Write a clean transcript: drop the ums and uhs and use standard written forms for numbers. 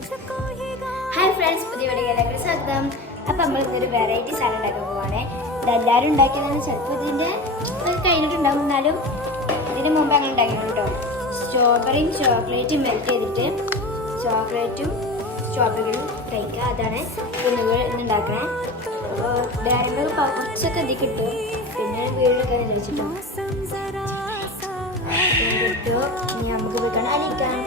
Hi friends, പുതിയ വീഡിയോയിലേക്ക് സ്വാഗതം. അപ്പം നമ്മൾ ഇന്നൊരു വെറൈറ്റി സാധനം ഉണ്ടാക്കാൻ പോവാണ്. ഇതെല്ലാവരും ഉണ്ടാക്കിയതാണ്. ചിലപ്പോൾ ഇതിൻ്റെ കഴിഞ്ഞിട്ടുണ്ടാവും, എന്നാലും ഇതിന് മുമ്പ് അങ്ങനെ ഉണ്ടാക്കിയിട്ടുണ്ട് കേട്ടോ. സ്ട്രോബെറിയും ചോക്ലേറ്റും മെൽറ്റ് ചെയ്തിട്ട് ചോക്ലേറ്റും സ്ട്രോബെറിയും കഴിക്കുക. അതാണ് ഇന്ന് ഉണ്ടാക്കണേ. ഡയറി കുറച്ചൊക്കെ ഇതിൽ കിട്ടും. പിന്നെ വീട്ടിലൊക്കെ കഴിച്ചിട്ടും കിട്ടും. ഇനി നമുക്ക് വീട്ടാണ് അലിയിക്കാം.